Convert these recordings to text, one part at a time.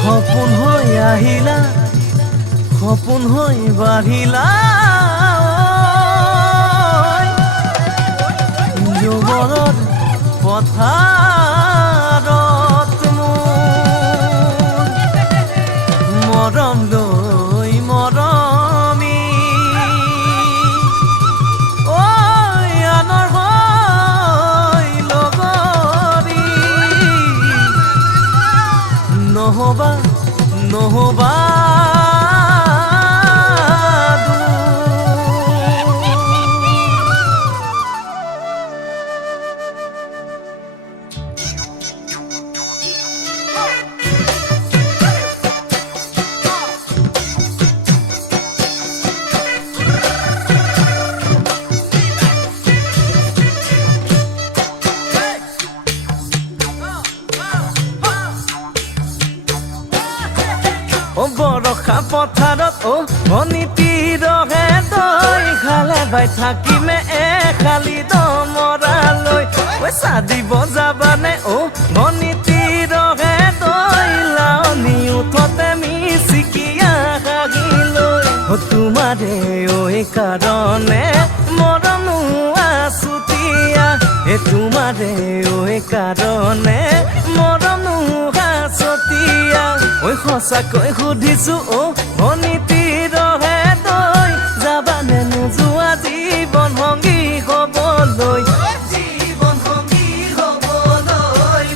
সপোন হৈ আহিলা সপোন হৈ বাঢ়িলা যুগলত পথাৰত মোৰ মৰম লৈ মৰমি আনৰ হৈ লগৰী নহবা নহবা বৰষা পথাৰত অনিতি ৰহে তই খালে বাই থাকিমে খালি দমৰালৈ পইচা দিব যাবানে অনিতি ৰহে তই লাৱনি উঠতে মিচিকিয়া হাগিলৈ তোমাৰে কাৰণে মৰমো আছুতীয়া তোমাৰে কাৰণে মৰমো আছতীয়া সঁচাকৈ সুধিছো অনিতি ৰহে তই যাবানে নোযোৱা জীৱন সংগী হ'বলৈ জীৱন সংগী হ'বলৈ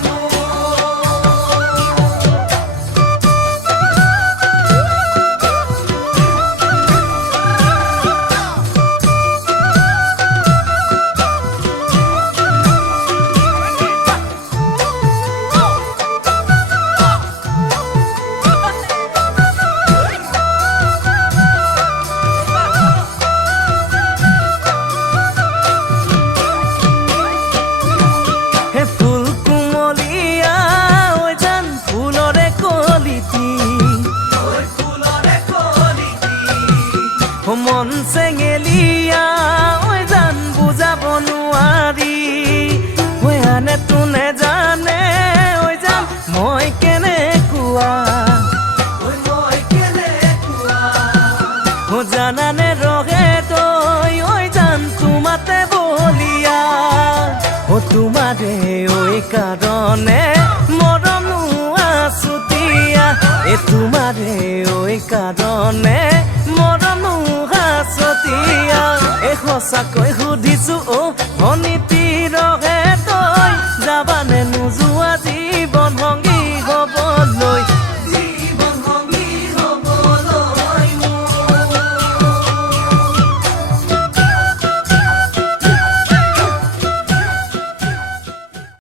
মন চেঙেলিয়া জান বুজাব নোৱাৰি আনে তোনে জানে জান মই কেনেকুৱা জানানে ৰহে তই জান তোমাতে বলিয়া তোমাৰে কাৰণে মৰমো আছুতীয়া তোমাৰে কাৰণে মৰমো আছতীয়া সঁচাকৈ সুধিছো